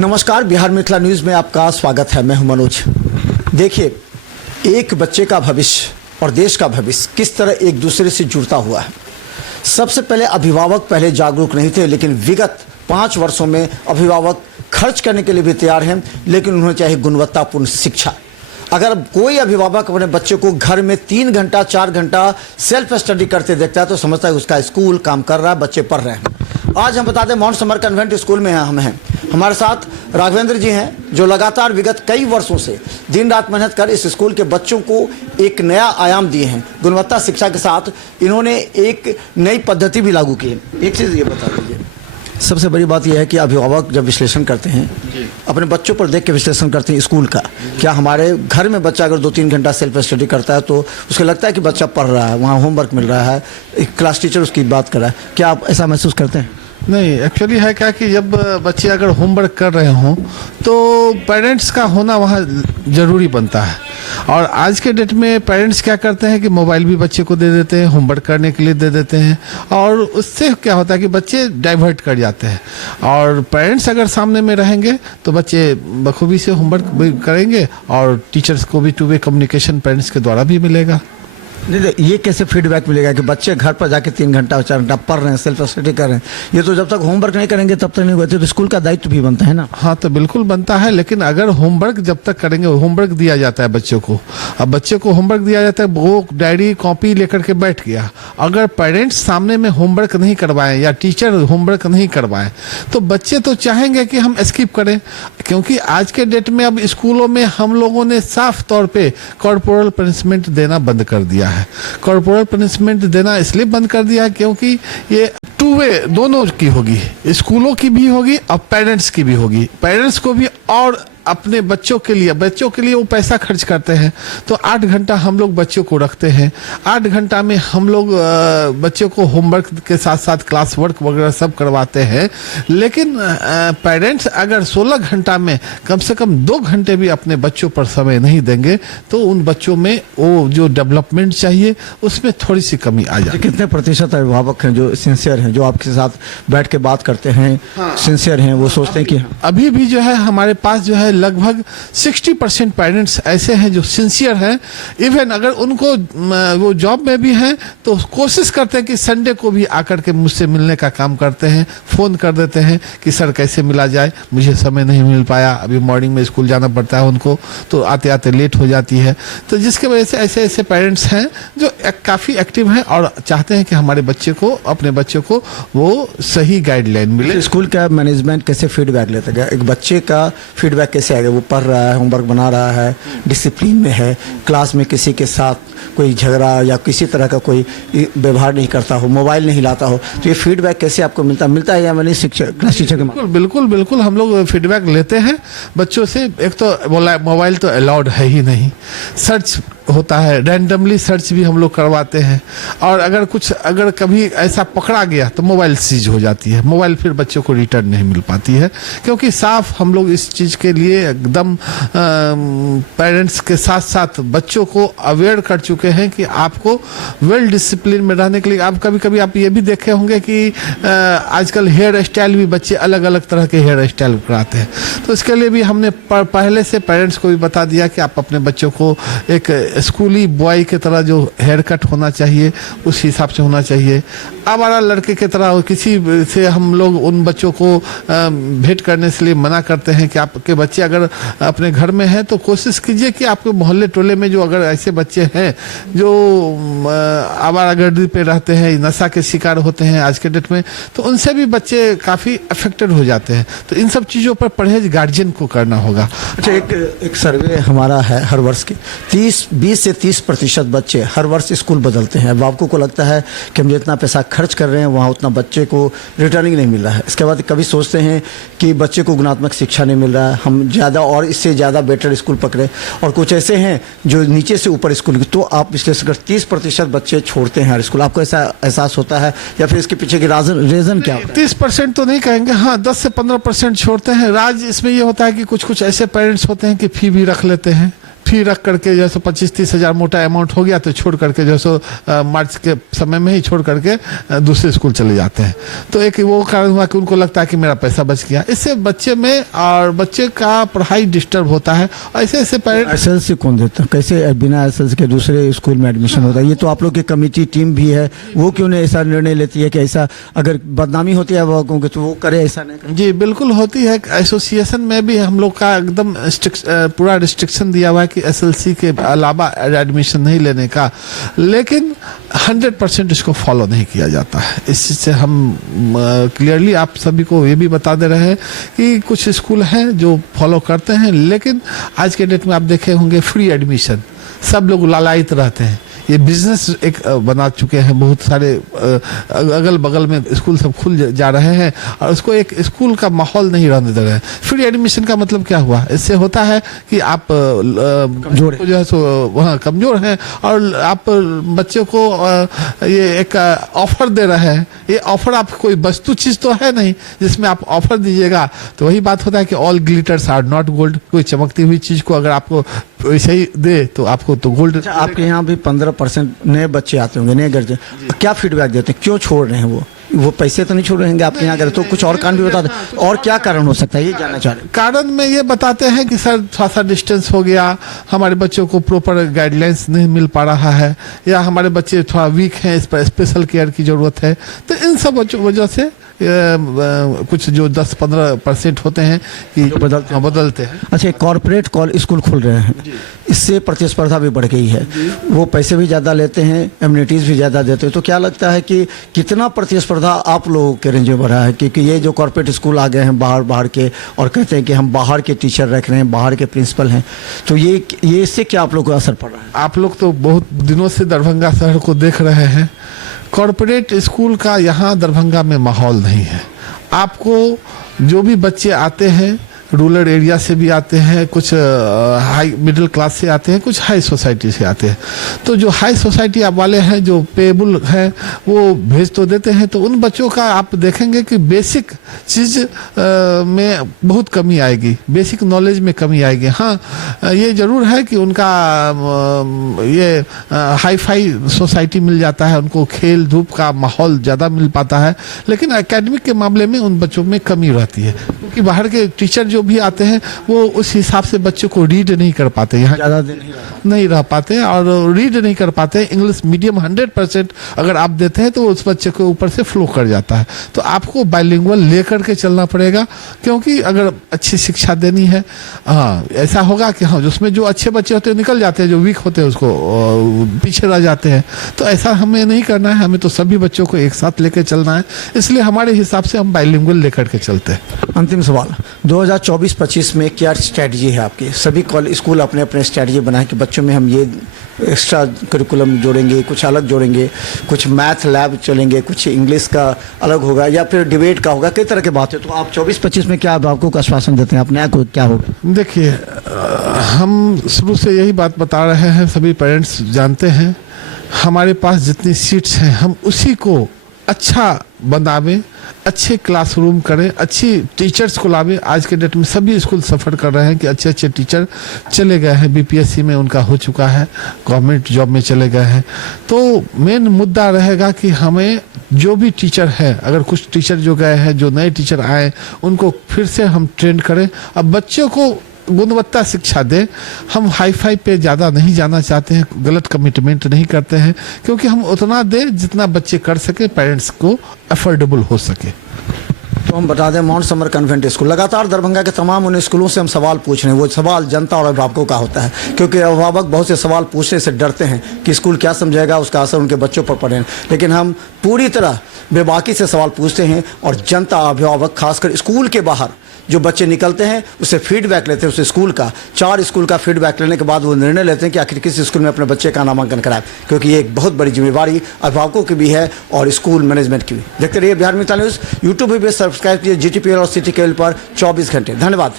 नमस्कार, बिहार मिथिला न्यूज़ में आपका स्वागत है। मैं हूं मनोज। देखिए, एक बच्चे का भविष्य और देश का भविष्य किस तरह एक दूसरे से जुड़ता हुआ है। सबसे पहले अभिभावक पहले जागरूक नहीं थे, लेकिन विगत 5 वर्षों में अभिभावक खर्च करने के लिए भी तैयार हैं, लेकिन उन्हें चाहिए गुणवत्तापूर्ण शिक्षा। अगर कोई अभिभावक अपने बच्चे को घर में 3 घंटा 4 घंटा सेल्फ स्टडी करते देखता है तो समझता है उसका स्कूल काम कर रहा है, बच्चे पढ़ रहे हैं। आज हम बता दें, माउंट समर कन्वेंट स्कूल में हम हैं। हमारे साथ राघवेंद्र जी हैं, जो लगातार विगत कई वर्षों से दिन रात मेहनत कर इस स्कूल के बच्चों को एक नया आयाम दिए हैं। गुणवत्ता शिक्षा के साथ इन्होंने एक नई पद्धति भी लागू की है। एक चीज़ ये बता दीजिए, सबसे बड़ी बात यह है कि अभिभावक जब विश्लेषण करते हैं, अपने बच्चों पर देख के विश्लेषण करते हैं स्कूल का, क्या हमारे घर में बच्चा अगर 2-3 घंटा सेल्फ स्टडी करता है तो उसको लगता है कि बच्चा पढ़ रहा है, वहाँ होमवर्क मिल रहा है, एक क्लास टीचर उसकी बात कर रहा है। क्या आप ऐसा महसूस करते हैं? नहीं, एक्चुअली है क्या कि जब बच्चे अगर होमवर्क कर रहे हों तो पेरेंट्स का होना वहाँ ज़रूरी बनता है। और आज के डेट में पेरेंट्स क्या करते हैं कि मोबाइल भी बच्चे को दे देते हैं, होमवर्क करने के लिए दे देते हैं, और उससे क्या होता है कि बच्चे डाइवर्ट कर जाते हैं। और पेरेंट्स अगर सामने में रहेंगे तो बच्चे बखूबी से होमवर्क भी करेंगे और टीचर्स को भी 2 वे कम्युनिकेशन पेरेंट्स के द्वारा भी मिलेगा। नहीं, ये कैसे फीडबैक मिलेगा कि बच्चे घर पर जाके 3 घंटा 4 घंटा पढ़ रहे हैं, सेल्फ स्टडी कर रहे हैं? ये तो जब तक होमवर्क नहीं करेंगे तब तक नहीं होते, तो स्कूल का दायित्व भी बनता है ना। हाँ, तो बिल्कुल बनता है, लेकिन अगर होमवर्क जब तक करेंगे, होमवर्क दिया जाता है बच्चों को, अब बच्चे को होमवर्क दिया जाता है, वो डायरी कॉपी लेकर के बैठ गया, अगर पेरेंट्स सामने में होमवर्क नहीं करवाएं या टीचर होमवर्क नहीं करवाएं तो बच्चे तो चाहेंगे कि हम स्किप करें। क्योंकि आज के डेट में अब स्कूलों में हम लोगों ने साफ तौर पे कॉर्पोरल पनिशमेंट देना बंद कर दिया है। कॉर्पोरल पनिशमेंट देना इसलिए बंद कर दिया है क्योंकि ये 2 वे दोनों की होगी, स्कूलों की भी होगी और पेरेंट्स की भी होगी। पेरेंट्स को भी और अपने बच्चों के लिए वो पैसा खर्च करते हैं, तो 8 घंटा हम लोग बच्चों को रखते हैं। 8 घंटा में हम लोग बच्चों को होमवर्क के साथ साथ क्लास वर्क वगैरह सब करवाते हैं। लेकिन पेरेंट्स अगर 16 घंटा में कम से कम 2 घंटे भी अपने बच्चों पर समय नहीं देंगे तो उन बच्चों में वो जो डेवलपमेंट चाहिए उसमें थोड़ी सी कमी आ जाती है। कितने प्रतिशत अभिभावक हैं जो सिंसियर हैं, जो आपके साथ बैठ के बात करते हैं, सिंसियर हैं, वो सोचते हैं कि अभी भी जो है हमारे पास जो है लगभग 60% पेरेंट्स ऐसे हैं जो सिंसियर हैं। इवन अगर उनको वो जॉब में भी हैं तो कोशिश करते हैं कि संडे को भी आकर के मुझसे मिलने का काम करते हैं, फ़ोन कर देते हैं कि सर कैसे मिला जाए, मुझे समय नहीं मिल पाया, अभी मॉर्निंग में स्कूल जाना पड़ता है उनको, तो आते आते लेट हो जाती है। तो जिसके वजह से ऐसे ऐसे पेरेंट्स हैं जो काफ़ी एक्टिव हैं और चाहते हैं कि हमारे बच्चे को, अपने बच्चे को वो सही गाइडलाइन मिले। स्कूल का मैनेजमेंट कैसे फीडबैक लेता है? एक बच्चे का फीडबैक कैसे आएगा? वो पढ़ रहा है, होमवर्क बना रहा है, डिसिप्लिन में है, क्लास में किसी के साथ कोई झगड़ा या किसी तरह का कोई व्यवहार नहीं करता हो, मोबाइल नहीं लाता हो, तो ये फीडबैक कैसे आपको मिलता है या मैंने शिक्षक, क्लास टीचर के? बिल्कुल हम लोग फीडबैक लेते हैं बच्चों से। एक तो मोबाइल तो अलाउड है ही नहीं, सर्च होता है, रैंडमली सर्च भी हम लोग करवाते हैं, और अगर कभी ऐसा पकड़ा गया तो मोबाइल सीज हो जाती है, मोबाइल फिर बच्चों को रिटर्न नहीं मिल पाती है। क्योंकि साफ हम लोग इस चीज़ के लिए एकदम पेरेंट्स के साथ साथ बच्चों को अवेयर कर चुके हैं कि आपको वेल डिसिप्लिन में रहने के लिए, आप कभी आप ये भी देखे होंगे कि आजकल हेयर स्टाइल भी बच्चे अलग अलग तरह के हेयर स्टाइल कराते हैं, तो इसके लिए भी हमने पहले से पेरेंट्स को भी बता दिया कि आप अपने बच्चों को एक स्कूली बॉय की तरह जो हेयर कट होना चाहिए उस हिसाब से होना चाहिए। आवारा लड़के की तरह किसी से हम लोग उन बच्चों को भेंट करने से लिए मना करते हैं कि आपके बच्चे अगर अपने घर में हैं तो कोशिश कीजिए कि आपके मोहल्ले टोले में जो अगर ऐसे बच्चे हैं जो आवारागर्दी पे रहते हैं, नशा के शिकार होते हैं आज के डेट में, तो उनसे भी बच्चे काफ़ी अफेक्टेड हो जाते हैं। तो इन सब चीज़ों पर परहेज गार्जियन को करना होगा। अच्छा, एक सर्वे हमारा है हर वर्ष की, 20 से 30% बच्चे हर वर्ष स्कूल बदलते हैं। अभिभावकों को लगता है कि हम जितना पैसा खर्च कर रहे हैं वहाँ उतना बच्चे को रिटर्निंग नहीं मिल रहा है। इसके बाद कभी सोचते हैं कि बच्चे को गुणात्मक शिक्षा नहीं मिल रहा है, हम ज़्यादा और इससे ज़्यादा बेटर स्कूल पकड़े, और कुछ ऐसे हैं जो नीचे से ऊपर स्कूल। तो आप विश्लेषण कर 30% बच्चे छोड़ते हैं हर स्कूल, आपको ऐसा एहसास होता है या फिर इसके पीछे की रीज़न क्या? 30% तो नहीं कहेंगे, हाँ 10 से 15% छोड़ते हैं। राज इसमें ये होता है कि कुछ ऐसे पेरेंट्स होते हैं कि फी भी रख लेते हैं, फी रख करके जो है सो 25-30 हज़ार मोटा अमाउंट हो गया तो छोड़ करके जो है सो मार्च के समय में ही छोड़ करके दूसरे स्कूल चले जाते हैं। तो एक वो कारण हुआ कि उनको लगता है कि मेरा पैसा बच गया। इससे बच्चे में और बच्चे का पढ़ाई डिस्टर्ब होता है। ऐसे ऐसे पेरेंट्स एसएलसी कौन देता है? कैसे बिना एसएलसी के दूसरे स्कूल में एडमिशन होता है? ये तो आप लोग की कमेटी टीम भी है, वो क्यों नहीं ऐसा निर्णय लेती है कि ऐसा अगर बदनामी होती है वो क्योंकि तो वो करे, ऐसा नहीं करे? जी बिल्कुल होती है। एसोसिएशन में भी हम लोग का एकदम पूरा रिस्ट्रिक्शन दिया हुआ है कि एसएलसी के अलावा एडमिशन नहीं लेने का, लेकिन 100% इसको फॉलो नहीं किया जाता है। इस चीज़ से हम क्लियरली आप सभी को ये भी बता दे रहे हैं कि कुछ स्कूल हैं जो फॉलो करते हैं, लेकिन आज के डेट में आप देखे होंगे फ्री एडमिशन, सब लोग लालायित रहते हैं। ये बिजनेस एक बना चुके हैं। बहुत सारे अगल बगल में स्कूल सब खुल जा रहे हैं और उसको एक स्कूल का माहौल नहीं रहने दे रहे हैं। फ्री एडमिशन का मतलब क्या हुआ? इससे होता है कि आप कमजोर जो है सो वहाँ कमजोर हैं और आप बच्चों को ये एक ऑफर दे रहे हैं। ये ऑफर आप कोई वस्तु चीज़ तो है नहीं जिसमें आप ऑफर दीजिएगा। तो वही बात होता है कि all glitters are not gold. कोई चमकती हुई चीज़ को अगर आपको वैसे ही दे तो आपको तो गोल्ड। आपके यहाँ भी 15% नए बच्चे आते होंगे, नए गर्जे, क्या फीडबैक देते हैं? क्यों छोड़ रहे हैं वो पैसे तो नहीं छोड़ रहे हैं आपके यहाँ? अगर तो कुछ और कारण भी बता दें, और क्या कारण हो सकता है ये जानना चाह रहे हैं। कारण में ये बताते हैं कि सर थोड़ा सा डिस्टेंस हो गया, हमारे बच्चों को प्रॉपर गाइडलाइंस नहीं मिल पा रहा है, या हमारे बच्चे थोड़ा वीक हैं, इस पर स्पेशल केयर की ज़रूरत है। तो इन सब वजह से कुछ जो 10-15% होते हैं कि बदलते हैं। अच्छा, कॉर्पोरेट स्कूल खुल रहे हैं, इससे प्रतिस्पर्धा भी बढ़ गई है, वो पैसे भी ज़्यादा लेते हैं, एमिनिटीज़ भी ज़्यादा देते हैं। तो क्या लगता है कि कितना प्रतिस्पर्धा आप लोगों के रेंज में बढ़ा है? क्योंकि ये जो कॉर्पोरेट स्कूल आ गए हैं बाहर के, और कहते हैं कि हम बाहर के टीचर रख रहे हैं, बाहर के प्रिंसिपल हैं, तो ये इससे क्या आप लोग को असर पड़ रहा है? आप लोग तो बहुत दिनों से दरभंगा शहर को देख रहे हैं। कॉर्पोरेट स्कूल का यहाँ दरभंगा में माहौल नहीं है। आपको जो भी बच्चे आते हैं रूरल एरिया से भी आते हैं, कुछ हाई मिडिल क्लास से आते हैं, कुछ हाई सोसाइटी से आते हैं। तो जो हाई सोसाइटी वाले हैं, जो पेबल हैं, वो भेज तो देते हैं। तो उन बच्चों का आप देखेंगे कि बेसिक चीज़ में बहुत कमी आएगी, बेसिक नॉलेज में कमी आएगी। हाँ, ये ज़रूर है कि उनका ये हाई फाई सोसाइटी मिल जाता है, उनको खेल धूप का माहौल ज़्यादा मिल पाता है, लेकिन एकेडमिक के मामले में उन बच्चों में कमी रहती है, क्योंकि बाहर के टीचर जो भी आते हैं वो उस हिसाब से बच्चों को रीड नहीं कर पाते, यहाँ ज़्यादा दिन नहीं रह पाते और रीड नहीं कर पाते। इंग्लिश मीडियम 100% अगर आप देते हैं तो उस बच्चे के ऊपर से फ्लो कर जाता है। तो आपको बाइलिंगुअल लेकर के चलना पड़ेगा, क्योंकि अगर अच्छी शिक्षा देनी है, हाँ ऐसा होगा कि हाँ उसमें जो अच्छे बच्चे होते हैं निकल जाते हैं, जो वीक होते हैं उसको पीछे रह जाते हैं। तो ऐसा हमें नहीं करना है, हमें तो सभी बच्चों को एक साथ लेकर चलना है। इसलिए हमारे हिसाब से हम बाइलिंगुअल लेकर के चलते हैं। अंतिम सवाल, 2024-25 में क्या स्ट्रैटेजी है आपकी? सभी स्कूल अपने अपने स्ट्रैटेजी बनाए कि बच्चों में हम ये एक्स्ट्रा करिकुलम जोड़ेंगे, कुछ अलग जोड़ेंगे, कुछ मैथ लैब चलेंगे, कुछ इंग्लिश का अलग होगा, या फिर डिबेट का होगा, कई तरह की बातें। तो आप 24-25 में क्या आपको आश्वासन देते हैं? अपने को क्या होगा? देखिए, हम शुरू से यही बात बता रहे हैं, सभी पेरेंट्स जानते हैं, हमारे पास जितनी सीट्स हैं हम उसी को अच्छा बनावें, अच्छे क्लासरूम करें, अच्छी टीचर्स को लावें। आज के डेट में सभी स्कूल सफ़र कर रहे हैं कि अच्छे अच्छे टीचर चले गए हैं, बीपीएससी में उनका हो चुका है, गवर्नमेंट जॉब में चले गए हैं। तो मेन मुद्दा रहेगा कि हमें जो भी टीचर है, अगर कुछ टीचर जो गए हैं, जो नए टीचर आए, उनको फिर से हम ट्रेन करें। अब बच्चों को गुणवत्ता शिक्षा दें। हम हाई फाई पे ज़्यादा नहीं जाना चाहते हैं, गलत कमिटमेंट नहीं करते हैं, क्योंकि हम उतना दें जितना बच्चे कर सके, पेरेंट्स को अफोर्डेबल हो सके। तो हम बता दें, माउंट समर कन्वेंट स्कूल लगातार दरभंगा के तमाम उन स्कूलों से हम सवाल पूछ रहे हैं। वो सवाल जनता और अभिभावकों का होता है, क्योंकि अभिभावक बहुत से सवाल पूछने से डरते हैं कि स्कूल क्या समझेगा, उसका असर उनके बच्चों पर पड़े। लेकिन हम पूरी तरह बेबाकी से सवाल पूछते हैं, और जनता, अभिभावक, खासकर स्कूल के बाहर जो बच्चे निकलते हैं उससे फीडबैक लेते हैं। उस स्कूल का 4 स्कूल का फीडबैक लेने के बाद वो निर्णय लेते हैं कि आखिर किस स्कूल में अपने बच्चे का नामांकन कराएं, क्योंकि ये एक बहुत बड़ी जिम्मेवारी अभिभावकों की भी है और स्कूल मैनेजमेंट की भी। देखते रहिए बिहार मित्र न्यूज़। यूट्यूब भी सब्सक्राइब कीजिए GTPL और सिटी केबल पर 24 घंटे। धन्यवाद।